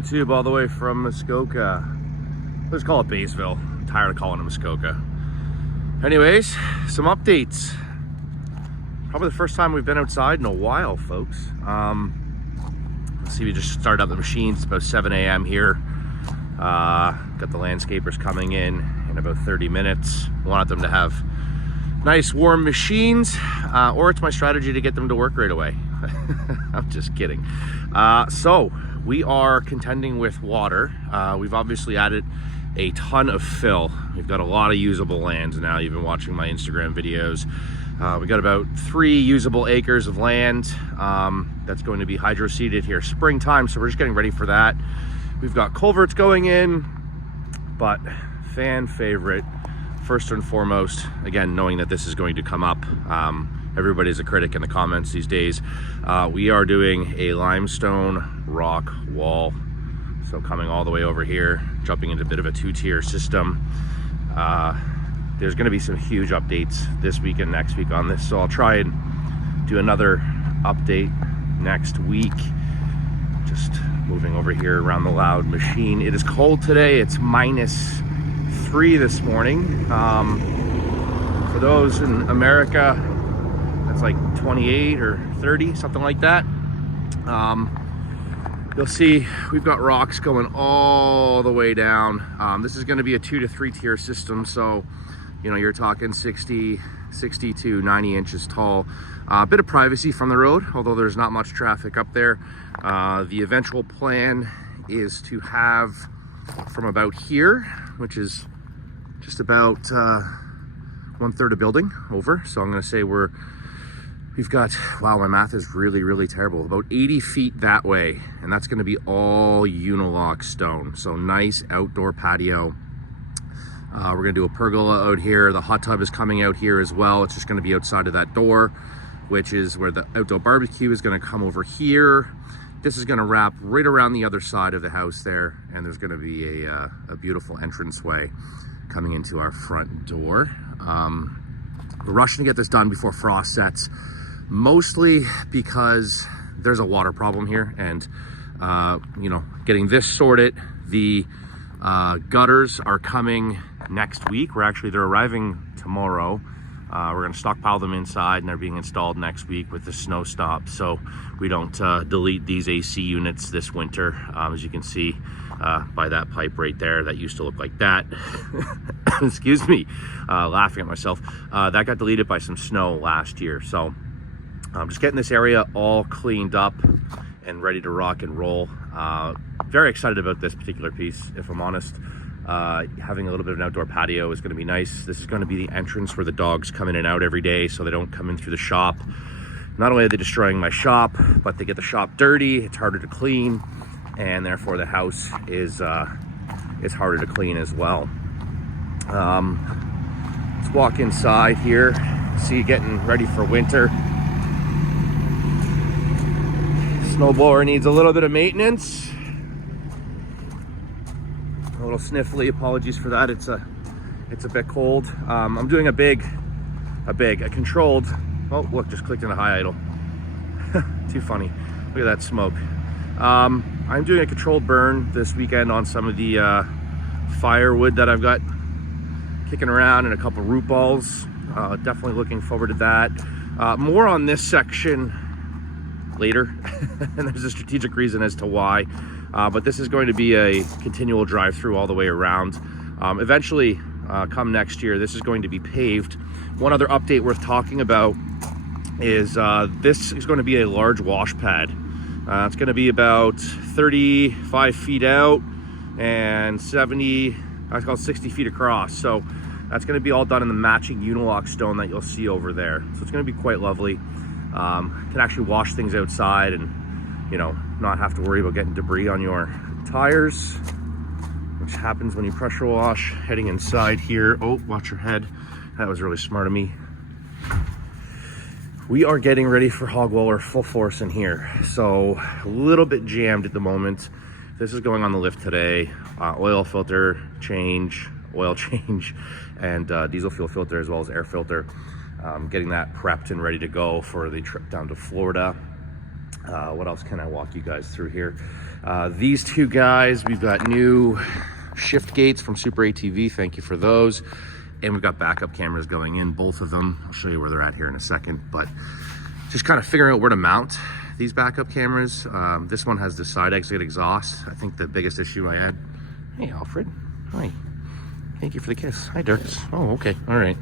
YouTube all the way from Muskoka. Let's call it Baysville. I'm tired of calling it Muskoka. Anyways, some updates. Probably the first time we've been outside in a while, folks. Let's see, we just started up the machines. It's about 7 a.m. here. Got the landscapers coming in about 30 minutes. Want them to have nice warm machines, or it's my strategy to get them to work right away. I'm just kidding. So we are contending with water. We've obviously added a ton of fill. We've got a lot of usable lands now. You've been watching my Instagram videos. We got about 3 usable acres of land that's going to be hydro seeded here springtime, so we're just getting ready for that. We've got culverts going in, but fan favorite, first and foremost, again, knowing that this is going to come up, everybody's a critic in the comments these days. We are doing a limestone rock wall. So coming all the way over here, jumping into a bit of a 2-tier system. There's gonna be some huge updates this week and next week on this. So I'll try and do another update next week. Just moving over here around the loud machine. It is cold today. It's -3 this morning. For those in America, that's like 28 or 30, something like that. You'll see we've got rocks going all the way down. This is going to be a 2 to 3 tier system, so you know, you're talking 60 to 90 inches tall. A bit of privacy from the road, although there's not much traffic up there. The eventual plan is to have from about here, which is just about 1/3 a building over. So I'm going to say we've got, wow, my math is really terrible, about 80 feet that way, and that's going to be all unilock stone. So nice outdoor patio. We're going to do a pergola out here. The hot tub is coming out here as well. It's just going to be outside of that door, which is where the outdoor barbecue is going to come over here. This is going to wrap right around the other side of the house there, and there's going to be a beautiful entranceway coming into our front door. We're rushing to get this done before frost sets, mostly because there's a water problem here, and you know, getting this sorted. The gutters are coming next week. They're arriving tomorrow. We're going to stockpile them inside, and they're being installed next week with the snow stop, so we don't delete these AC units this winter. As you can see by that pipe right there, that used to look like that. Excuse me, laughing at myself. That got deleted by some snow last year, so I'm just getting this area all cleaned up and ready to rock and roll. Very excited about this particular piece, if I'm honest. Having a little bit of an outdoor patio is going to be nice. This is going to be the entrance where the dogs come in and out every day, so they don't come in through the shop. Not only are they destroying my shop, but they get the shop dirty. It's harder to clean, and therefore the house is harder to clean as well. Let's walk inside here. See, getting ready for winter. Snowblower needs a little bit of maintenance. A little sniffly, apologies for that. It's a bit cold. I'm doing a controlled, oh look, just clicked in a high idle. Too funny. Look at that smoke. I'm doing a controlled burn this weekend on some of the firewood that I've got kicking around, and a couple root balls. Definitely looking forward to that. More on this section later, and there's a strategic reason as to why. But this is going to be a continual drive through all the way around. Eventually, come next year, this is going to be paved. One other update worth talking about is this is going to be a large wash pad. It's going to be about 35 feet out and 60 feet across. So that's going to be all done in the matching unilock stone that you'll see over there. So it's going to be quite lovely. Can actually wash things outside and, you know, not have to worry about getting debris on your tires, which happens when you pressure wash. Heading inside here. Oh, watch your head. That was really smart of me. We are getting ready for Hog Waller full force in here. So a little bit jammed at the moment. This is going on the lift today. Oil filter change, oil change, and diesel fuel filter, as well as air filter. Getting that prepped and ready to go for the trip down to Florida. What else can I walk you guys through here? These two guys, we've got new shift gates from Super ATV. Thank you for those. And we've got backup cameras going in, both of them. I'll show you where they're at here in a second, but just kind of figuring out where to mount these backup cameras. This one has the side exit exhaust. I think the biggest issue I had. Hey, Alfred. Hi. Thank you for the kiss. Hi, Dirks. Oh, okay. All right.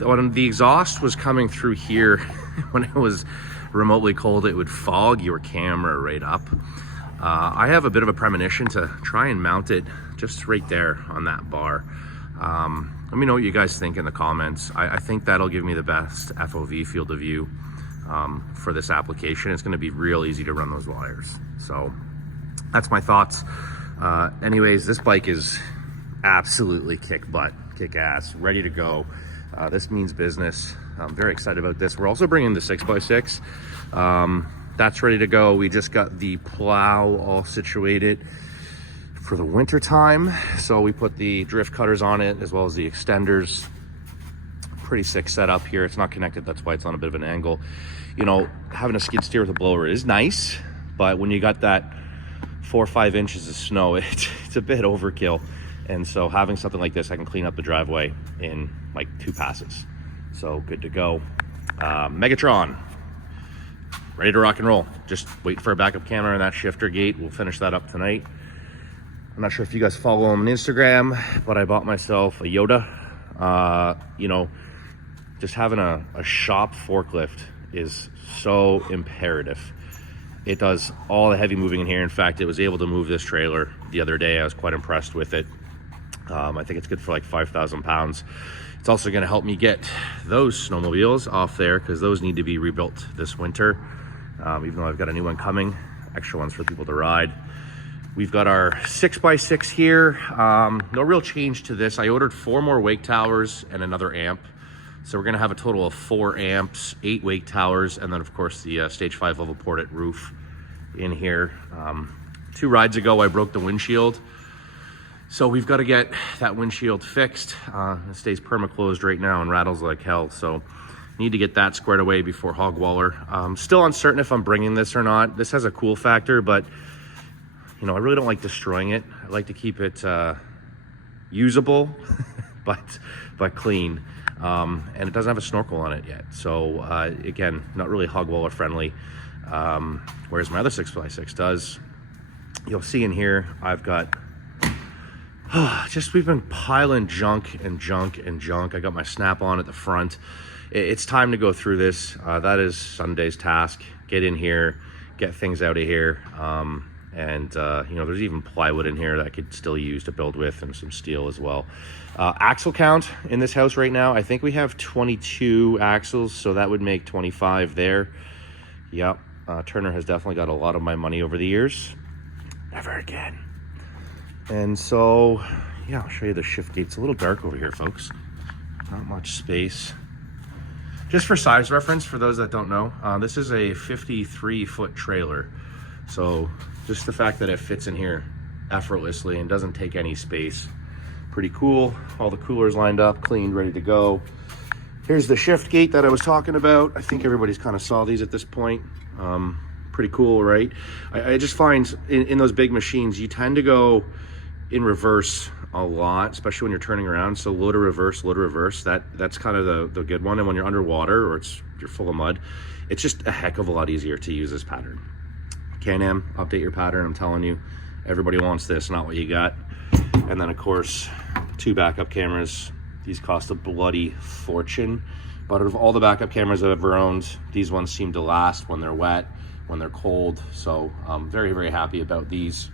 When the exhaust was coming through here, when it was remotely cold, it would fog your camera right up. I have a bit of a premonition to try and mount it just right there on that bar. Let me know what you guys think in the comments. I think that'll give me the best FOV field of view for this application. It's going to be real easy to run those wires. So that's my thoughts. Anyways, this bike is absolutely kick butt, kick ass, ready to go. This means business. I'm very excited about this. We're also bringing the 6x6. That's ready to go. We just got the plow all situated for the winter time. So we put the drift cutters on it as well as the extenders. Pretty sick setup here. It's not connected, that's why it's on a bit of an angle. You know, having a skid steer with a blower is nice, but when you got that 4 or 5 inches of snow, it's a bit overkill. And so having something like this, I can clean up the driveway in like 2 passes. So good to go. Megatron, ready to rock and roll. Just wait for a backup camera and that shifter gate. We'll finish that up tonight. I'm not sure if you guys follow him on Instagram, but I bought myself a Yoda. You know, just having a shop forklift is so imperative. It does all the heavy moving in here. In fact, it was able to move this trailer the other day. I was quite impressed with it. I think it's good for like 5,000 pounds. It's also going to help me get those snowmobiles off there because those need to be rebuilt this winter. Even though I've got a new one coming, extra ones for people to ride. We've got our 6x6 here. No real change to this. I ordered 4 more wake towers and another amp. So we're gonna have a total of 4 amps, 8 wake towers, and then of course the stage 5 level ported roof in here. 2 rides ago, I broke the windshield. So we've got to get that windshield fixed. It stays perma-closed right now and rattles like hell. So need to get that squared away before Hog Waller. Still uncertain if I'm bringing this or not. This has a cool factor, but you know, I really don't like destroying it. I like to keep it usable, but clean. And it doesn't have a snorkel on it yet. So again, not really Hog Waller friendly. Whereas my other 6x6 does. You'll see in here, I've got, we've been piling junk and junk and junk. I got my snap-on at the front. It's time to go through this. That is Sunday's task. Get in here, get things out of here. And you know, there's even plywood in here that I could still use to build with, and some steel as well. Axle count in this house right now, I think we have 22 axles, so that would make 25 there. Yep, Turner has definitely got a lot of my money over the years. Never again. And so, yeah, I'll show you the shift gate. It's a little dark over here, folks. Not much space. Just for size reference, for those that don't know, this is a 53-foot trailer. So just the fact that it fits in here effortlessly and doesn't take any space. Pretty cool. All the coolers lined up, cleaned, ready to go. Here's the shift gate that I was talking about. I think everybody's kind of saw these at this point. Pretty cool, right? I just find in those big machines, you tend to go in reverse a lot, especially when you're turning around. So low to reverse, that's kind of the good one. And when you're underwater or you're full of mud, it's just a heck of a lot easier to use this pattern. Can-Am, update your pattern. I'm telling you, everybody wants this, not what you got. And then of course, 2 backup cameras. These cost a bloody fortune, but out of all the backup cameras I've ever owned, these ones seem to last when they're wet, when they're cold. So I'm very, very happy about these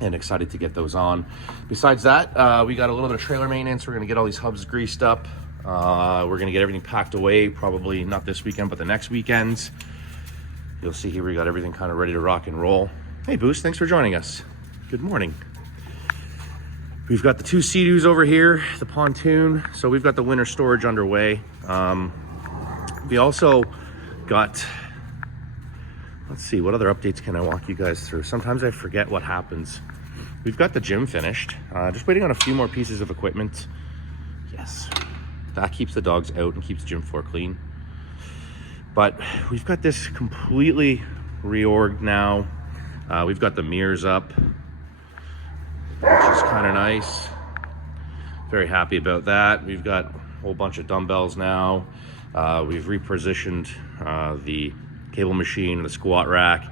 and excited to get those on. Besides that, we got a little bit of trailer maintenance. We're gonna get all these hubs greased up. We're gonna get everything packed away, probably not this weekend, but the next weekend. You'll see here we got everything kind of ready to rock and roll. Hey Boost, thanks for joining us. Good morning. We've got the 2 Sea-Doos over here, the pontoon. So we've got the winter storage underway. We also got, let's see, what other updates can I walk you guys through? Sometimes I forget what happens. We've got the gym finished. Just waiting on a few more pieces of equipment. Yes, that keeps the dogs out and keeps the gym floor clean. But we've got this completely reorged now. We've got the mirrors up, which is kind of nice. Very happy about that. We've got a whole bunch of dumbbells now. We've repositioned the cable machine, the squat rack.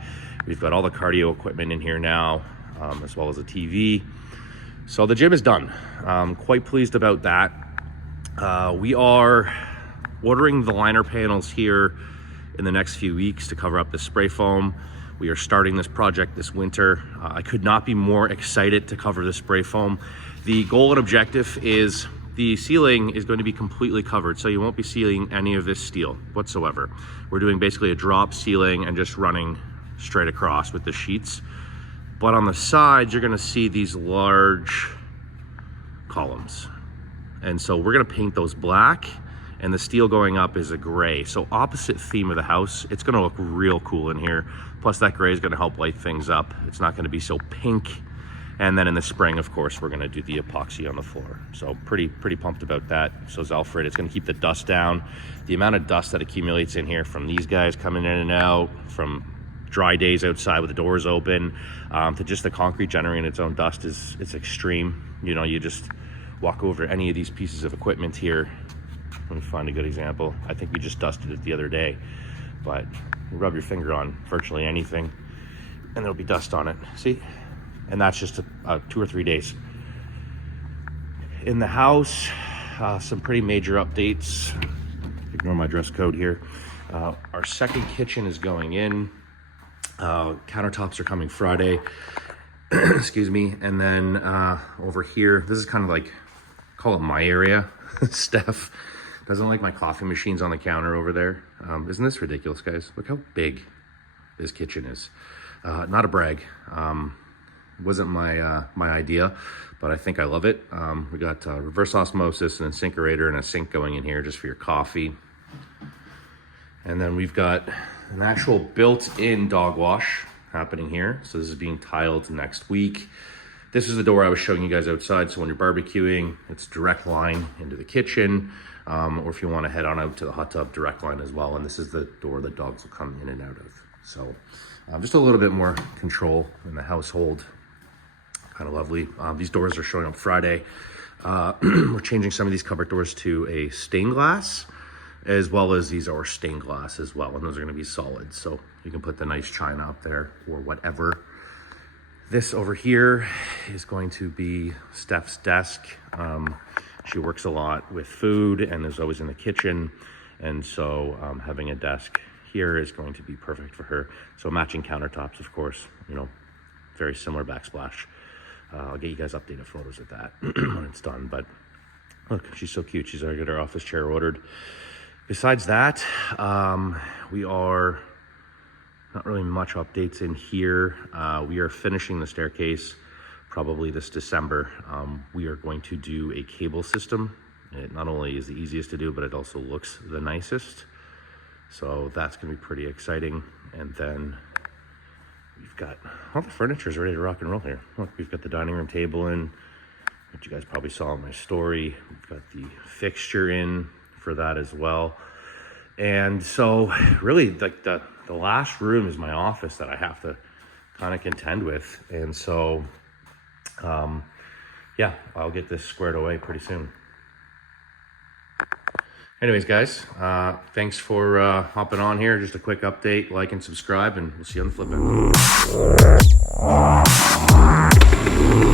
We've got all the cardio equipment in here now, as well as a TV. So the gym is done. Quite pleased about that. We are ordering the liner panels here in the next few weeks to cover up the spray foam. We are starting this project this winter. I could not be more excited to cover the spray foam. The goal and objective is the ceiling is going to be completely covered, so you won't be seeing any of this steel whatsoever. We're doing basically a drop ceiling and just running straight across with the sheets. But on the sides, you're gonna see these large columns. And so we're gonna paint those black, and the steel going up is a gray. So opposite theme of the house, it's gonna look real cool in here. Plus that gray is gonna help light things up. It's not gonna be so pink. And then in the spring, of course, we're gonna do the epoxy on the floor. So pretty pumped about that. So is Alfred. It's gonna keep the dust down. The amount of dust that accumulates in here from these guys coming in and out, from dry days outside with the doors open, to just the concrete generating its own dust it's extreme. You know, you just walk over any of these pieces of equipment here. Let me find a good example. I think we just dusted it the other day, but you rub your finger on virtually anything and there'll be dust on it. See? And that's just 2 or 3 days. In the house, some pretty major updates. Ignore my dress code here. Our second kitchen is going in. Countertops are coming Friday. Excuse me. And then over here, this is kind of like, call it my area. Steph doesn't like my coffee machines on the counter over there. Isn't this ridiculous, guys? Look how big this kitchen is. Not a brag. Wasn't my idea, but I think I love it. We got reverse osmosis, an incinerator, and a sink going in here just for your coffee. And then we've got an actual built-in dog wash happening here. So this is being tiled next week. This is the door I was showing you guys outside. So when you're barbecuing, it's direct line into the kitchen. Or if you want to head on out to the hot tub, direct line as well. And this is the door that dogs will come in and out of. So just a little bit more control in the household. Kind of lovely. These doors are showing up Friday. We're changing some of these cupboard doors to a stained glass, as well as these are stained glass as well, and those are going to be solid, so you can put the nice china up there or whatever. This over here is going to be Steph's desk. She works a lot with food and is always in the kitchen, and so having a desk here is going to be perfect for her. So matching countertops, of course, you know, very similar backsplash. I'll get you guys updated photos of that when it's done. But look, she's so cute. She's already got her office chair ordered. Besides that, we are not really much updates in here. We are finishing the staircase probably this December. We are going to do a cable system. It not only is the easiest to do, but it also looks the nicest. So that's going to be pretty exciting. And then we've got all the furniture is ready to rock and roll here. Look, we've got the dining room table in, which you guys probably saw in my story. We've got the fixture in for that as well. And so really like the last room is my office that I have to kind of contend with. And so, yeah, I'll get this squared away pretty soon. Anyways, guys, thanks for hopping on here. Just a quick update, like and subscribe, and we'll see you on the flip end.